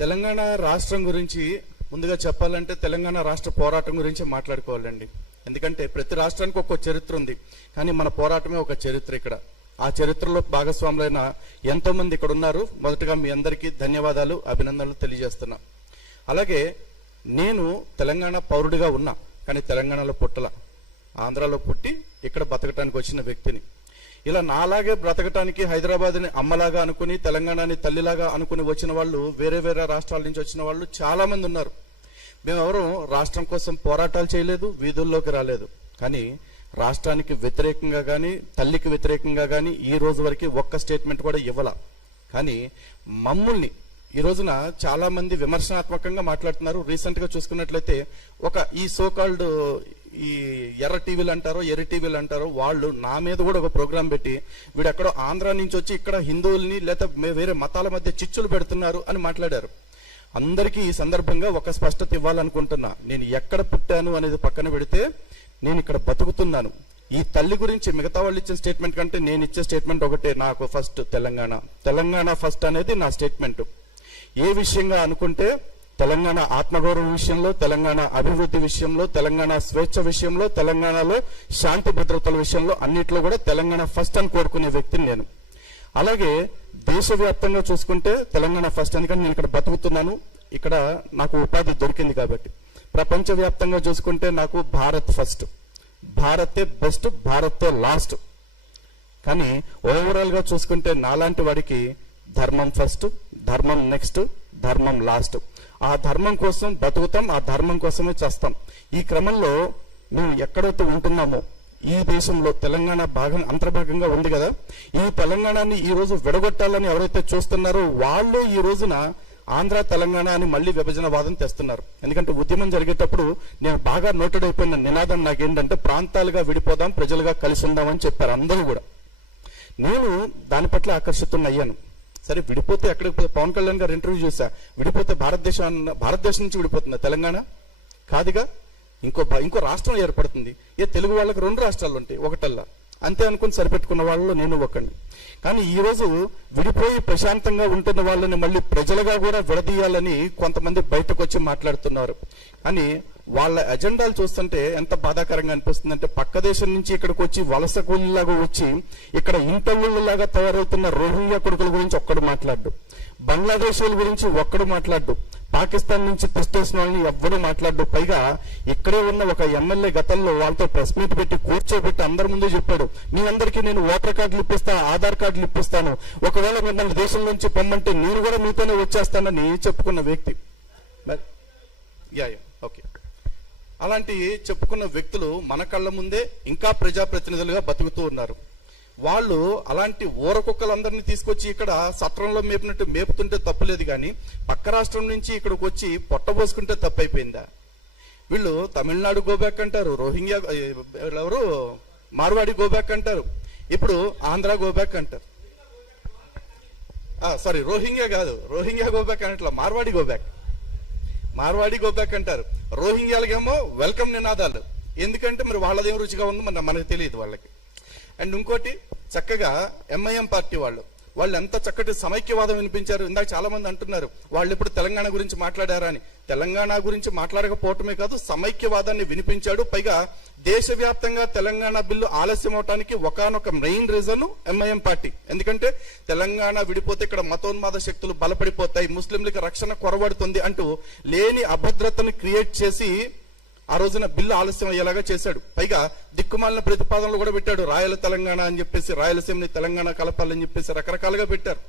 తెలంగాణ రాష్ట్రం గురించి ముందుగా చెప్పాలంటే తెలంగాణ రాష్ట్ర పోరాటం గురించి మాట్లాడుకోవాలండి. ఎందుకంటే ప్రతి రాష్ట్రానికి ఒక్కో చరిత్ర ఉంది, కానీ మన పోరాటమే ఒక చరిత్ర. ఇక్కడ ఆ చరిత్రలో భాగస్వాములైన ఎంతో మంది ఇక్కడ ఉన్నారు. మొదటగా మీ అందరికీ ధన్యవాదాలు, అభినందనలు తెలియజేస్తున్నా. అలాగే నేను తెలంగాణ పౌరుడిగా ఉన్నా, కానీ తెలంగాణలో పుట్టల, ఆంధ్రాలో పుట్టి ఇక్కడ బతకటానికి వచ్చిన వ్యక్తిని. ఇలా నాలాగే బ్రతకటానికి హైదరాబాద్ని అమ్మలాగా అనుకుని, తెలంగాణని తల్లిలాగా అనుకుని వచ్చిన వాళ్ళు, వేరే వేరే రాష్ట్రాల నుంచి వచ్చిన వాళ్ళు చాలా మంది ఉన్నారు. మేమెవరూ రాష్ట్రం కోసం పోరాటాలు చేయలేదు, వీధుల్లోకి రాలేదు. కానీ రాష్ట్రానికి వ్యతిరేకంగా కానీ, తల్లికి వ్యతిరేకంగా కానీ ఈ రోజు వరకు ఒక్క స్టేట్మెంట్ కూడా ఇవ్వాల. కానీ మమ్మల్ని ఈ రోజున చాలా మంది విమర్శనాత్మకంగా మాట్లాడుతున్నారు. రీసెంట్గా చూసుకున్నట్లయితే ఈ సోకాల్డ్ ఈ ఎర్ర టీవీలు అంటారో, ఎర్ర టీవీలు అంటారో, వాళ్ళు నా మీద కూడా ఒక ప్రోగ్రాం పెట్టి వీడు ఎక్కడో ఆంధ్ర నుంచి వచ్చి ఇక్కడ హిందువుల్ని లేదా వేరే మతాల మధ్య చిచ్చులు పెడుతున్నారు అని మాట్లాడారు. అందరికీ ఈ సందర్భంగా ఒక స్పష్టత ఇవ్వాలనుకుంటున్నా. నేను ఎక్కడ పుట్టాను అనేది పక్కన పెడితే, నేను ఇక్కడ బతుకుతున్నాను. ఈ తల్లి గురించి మిగతా వాళ్ళు ఇచ్చిన స్టేట్మెంట్ కంటే నేను ఇచ్చే స్టేట్మెంట్ ఒకటే, నాకు ఫస్ట్ తెలంగాణ ఫస్ట్ అనేది నా స్టేట్మెంట్. ఏ విషయంగా అనుకుంటే తెలంగాణ ఆత్మగౌరవం విషయంలో, తెలంగాణ అభివృద్ధి విషయంలో, తెలంగాణ స్వేచ్ఛ విషయంలో, తెలంగాణలో శాంతి భద్రతల విషయంలో అన్నిట్లో కూడా తెలంగాణ ఫస్ట్ అని కోరుకునే వ్యక్తిని నేను. అలాగే దేశవ్యాప్తంగా చూసుకుంటే తెలంగాణ ఫస్ట్, ఎందుకంటే నేను ఇక్కడ బతుకుతున్నాను, ఇక్కడ నాకు ఉపాధి దొరికింది కాబట్టి. ప్రపంచవ్యాప్తంగా చూసుకుంటే నాకు భారత్ ఫస్ట్, భారతే బెస్ట్, భారతే లాస్ట్. కానీ ఓవరాల్ గా చూసుకుంటే నాలాంటి వాడికి ధర్మం ఫస్ట్, ధర్మం నెక్స్ట్, ధర్మం లాస్ట్. ఆ ధర్మం కోసం బతుకుతాం, ఆ ధర్మం కోసమే చేస్తాం. ఈ క్రమంలో మేము ఎక్కడైతే ఉంటున్నామో ఈ దేశంలో తెలంగాణ అంతర్భాగంగా ఉంది కదా, ఈ తెలంగాణని ఈ రోజు విడగొట్టాలని ఎవరైతే చూస్తున్నారో వాళ్ళు ఈ రోజున ఆంధ్ర తెలంగాణ అని మళ్ళీ విభజన వాదం తెస్తున్నారు. ఎందుకంటే ఉద్యమం జరిగేటప్పుడు నేను బాగా నోటెడ్ అయిపోయిన నినాదం నాకేంటంటే ప్రాంతాలుగా విడిపోదాం, ప్రజలుగా కలిసి ఉందామని చెప్పారు అందరూ కూడా. నేను దాని పట్ల ఆకర్షితున్నయ్యాను. సరే విడిపోతే ఎక్కడికి పోతే, పవన్ కళ్యాణ్ గారు ఇంటర్వ్యూ చూసా, విడిపోతే భారతదేశం నుంచి విడిపోతుందా తెలంగాణ? కాదుగా, ఇంకో రాష్ట్రం ఏర్పడుతుంది. తెలుగు వాళ్ళకి 2 రాష్ట్రాలు ఉంటాయి, ఒకటల్లా. అంతే అనుకుని సరిపెట్టుకున్న వాళ్ళలో నేను ఒకడిని. కానీ ఈ రోజు విడిపోయి ప్రశాంతంగా ఉంటున్న వాళ్ళని మళ్ళీ ప్రజలుగా కూడా విడదీయాలని కొంతమంది బయటకు వచ్చి మాట్లాడుతున్నారు. కానీ వాళ్ళ ఎజెండాలు చూస్తుంటే ఎంత బాధాకరంగా అనిపిస్తుంది అంటే, పక్క దేశం నుంచి ఇక్కడికి వచ్చి వలస కూలీలాగా వచ్చి ఇక్కడ ఇంటర్వ్యూలాగా తయారవుతున్న రోహింగ్యా కొడుకుల గురించి ఒక్కడు మాట్లాడు, బంగ్లాదేశీల గురించి ఒక్కడు మాట్లాడు, పాకిస్తాన్ నుంచి తెచ్చేసిన వాళ్ళని ఎవ్వరూ మాట్లాడు. పైగా ఇక్కడే ఉన్న ఒక ఎమ్మెల్యే గతంలో వాళ్ళతో ప్రెస్ మీట్ పెట్టి కూర్చోబెట్టి అందరి ముందు చెప్పాడు, మీ అందరికీ నేను ఓటర్ కార్డులు ఇప్పిస్తాను, ఆధార్ కార్డులు ఇప్పిస్తాను, ఒకవేళ మిమ్మల్ని దేశం నుంచి పొమ్మంటే నేను కూడా మీతోనే వచ్చేస్తానని చెప్పుకున్న వ్యక్తి. ఓకే, అలాంటి చెప్పుకున్న వ్యక్తులు మన కళ్ళ ముందే ఇంకా ప్రజాప్రతినిధులుగా బతుకుతూ ఉన్నారు. వాళ్ళు అలాంటి ఊరకుక్కలందరినీ తీసుకొచ్చి ఇక్కడ సత్రంలో మేపినట్టు మేపుతుంటే తప్పులేదు, కానీ పక్క రాష్ట్రం నుంచి ఇక్కడికి వచ్చి పొట్టబోసుకుంటే తప్పైపోయిందా? వీళ్ళు తమిళనాడు గోబ్యాక్ అంటారు, రోహింగ్యా ఎవరు మార్వాడి గోబ్యాక్ అంటారు, ఇప్పుడు ఆంధ్ర గోబ్యాక్ అంటారు. సారీ, రోహింగ్యా కాదు, రోహింగ్యా గోబ్యాక్ అనట్లా, మార్వాడి గోబ్యాక్ అంటారు. రోహింగ్యాలకేమో వెల్కమ్ నినాదాలు. ఎందుకంటే మరి వాళ్ళదేం రుచిగా ఉందో మనకు తెలియదు వాళ్ళకి. అండ్ ఇంకోటి, చక్కగా ఎంఐఎం పార్టీ వాళ్ళు ఎంత చక్కటి సమైక్యవాదం వినిపించారు. ఇందాక చాలా మంది అంటున్నారు వాళ్ళు ఇప్పుడు తెలంగాణ గురించి మాట్లాడారా అని. తెలంగాణ గురించి మాట్లాడకపోవటమే కాదు, సమైక్యవాదాన్ని వినిపించాడు. పైగా దేశవ్యాప్తంగా తెలంగాణ బిల్లు ఆలస్యం అవటానికి ఒకానొక మెయిన్ రీజన్ ఎంఐఎం పార్టీ. ఎందుకంటే తెలంగాణ విడిపోతే ఇక్కడ మతోన్మాద శక్తులు బలపడిపోతాయి, ముస్లింలకు రక్షణ కొరబడుతుంది అంటూ లేని అభద్రతను క్రియేట్ చేసి ఆ రోజున బిల్లు ఆలస్యం అయ్యేలాగా చేశాడు. పైగా దిక్కుమాలిన ప్రతిపాదనలు కూడా పెట్టాడు, రాయల తెలంగాణ అని చెప్పేసి, రాయలసీమని తెలంగాణ కలపాలని చెప్పేసి రకరకాలుగా పెట్టారు.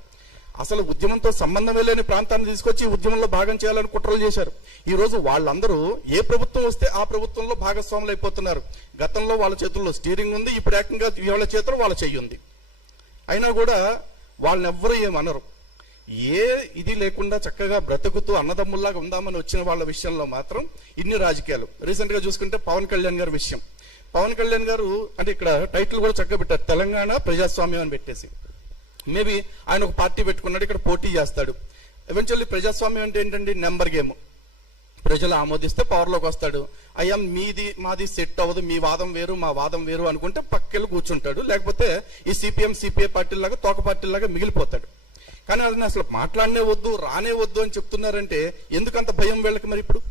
అసలు ఉద్యమంతో సంబంధమే లేని ప్రాంతాన్ని తీసుకొచ్చి ఉద్యమంలో భాగం చేయాలని కుట్రలు చేశారు. ఈ రోజు వాళ్ళందరూ ఏ ప్రభుత్వం వస్తే ఆ ప్రభుత్వంలో భాగస్వాములు అయిపోతున్నారు. గతంలో వాళ్ళ చేతుల్లో స్టీరింగ్ ఉంది, ఇప్పుడు ఏకంగా వాళ్ళ చేతుల్లో వాళ్ళ చెయ్యి ఉంది. అయినా కూడా వాళ్ళని ఎవ్వరూ ఏమనరు. ఏ ఇది లేకుండా చక్కగా బ్రతుకుతూ అన్నదమ్ముల్లాగా ఉందామని వచ్చిన వాళ్ళ విషయంలో మాత్రం ఇన్ని రాజకీయాలు. రీసెంట్ గా చూసుకుంటే పవన్ కళ్యాణ్ గారి విషయం. పవన్ కళ్యాణ్ గారు అంటే ఇక్కడ టైటిల్ కూడా చక్కగా పెట్టారు, తెలంగాణ ప్రజాస్వామ్యం అని పెట్టేసి. మేబీ ఆయన ఒక పార్టీ పెట్టుకున్నాడు, ఇక్కడ పోటీ చేస్తాడు. ఎవెన్చువల్లీ ప్రజాస్వామ్యం అంటే ఏంటండి, నెంబర్ గేమ్. ప్రజలు ఆమోదిస్తే పవర్లోకి వస్తాడు. అయ్యా మాది సెట్ అవ్వదు, మీ వాదం వేరు మా వాదం వేరు అనుకుంటే పక్కెళ్ళి కూర్చుంటాడు. లేకపోతే ఈ సిపిఎం సిపిఐ పార్టీలాగా తోక పార్టీలాగా మిగిలిపోతాడు. కానీ అది అసలు మాట్లాడనే వద్దు, రానే వద్దు అని చెప్తున్నారంటే ఎందుకంత భయం వీళ్ళకి మరి ఇప్పుడు?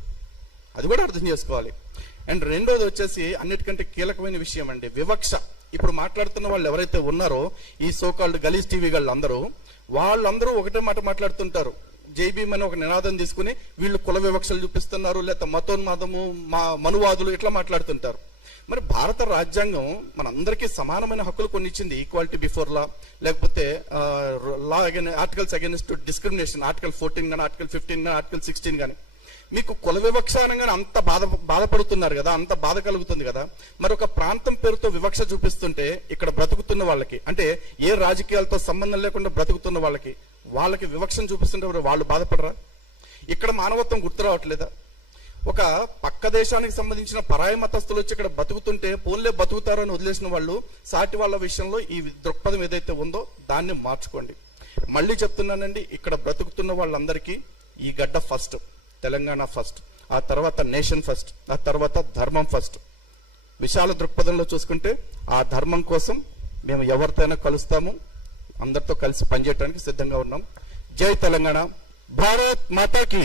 అది కూడా అర్థం చేసుకోవాలి. అండ్ రెండోది వచ్చేసి అన్నిటికంటే కీలకమైన విషయం అండి, వివక్ష. ఇప్పుడు మాట్లాడుతున్న వాళ్ళు ఎవరైతే ఉన్నారో ఈ సోకాల్డ్ గలీజ్ టీవీ వాళ్ళందరూ ఒకటే మాట మాట్లాడుతుంటారు. జైబీఎం అని ఒక నినాదం తీసుకుని వీళ్ళు కుల వివక్షలు చూపిస్తున్నారు, లేకపోతే మతోన్మాదము, మనువాదులు ఇట్లా మాట్లాడుతుంటారు. మరి భారత రాజ్యాంగం మనందరికీ సమానమైన హక్కులు కొన్ని ఇచ్చింది, ఈక్వాలిటీ బిఫోర్ లా, లేకపోతే లా ఆర్టికల్స్ అగైన్స్ట్ డిస్క్రిమినేషన్, ఆర్టికల్ 14 కానీ, ఆర్టికల్ 15 కానీ, ఆర్టికల్ 16 కానీ. మీకు కుల వివక్ష అనగానే అంత బాధపడుతున్నారు కదా, అంత బాధ కలుగుతుంది కదా. మరి ఒక ప్రాంతం పేరుతో వివక్ష చూపిస్తుంటే ఇక్కడ బ్రతుకుతున్న వాళ్ళకి, అంటే ఏ రాజకీయాలతో సంబంధం లేకుండా బ్రతుకుతున్న వాళ్ళకి వివక్షను చూపిస్తుంటే వాళ్ళు బాధపడరా? ఇక్కడ మానవత్వం గుర్తు రావట్లేదా? ఒక పక్క దేశానికి సంబంధించిన పరాయి మతస్థులు వచ్చి ఇక్కడ బతుకుతుంటే పోన్లే బతుకుతారని వదిలేసిన వాళ్ళు, సాటి వాళ్ళ విషయంలో ఈ దృక్పథం ఏదైతే ఉందో దాన్ని మార్చుకోండి. మళ్ళీ చెప్తున్నానండి, ఇక్కడ బ్రతుకుతున్న వాళ్ళందరికీ ఈ గడ్డ ఫస్ట్, తెలంగాణ ఫస్ట్, ఆ తర్వాత నేషన్ ఫస్ట్, ఆ తర్వాత ధర్మం ఫస్ట్. విశాల దృక్పథంలో చూసుకుంటే ఆ ధర్మం కోసం మేము ఎవరితోనైనా కలుస్తాము, అందరితో కలిసి పనిచేయడానికి సిద్ధంగా ఉన్నాం. జై తెలంగాణ, భారత్ మాతాకి.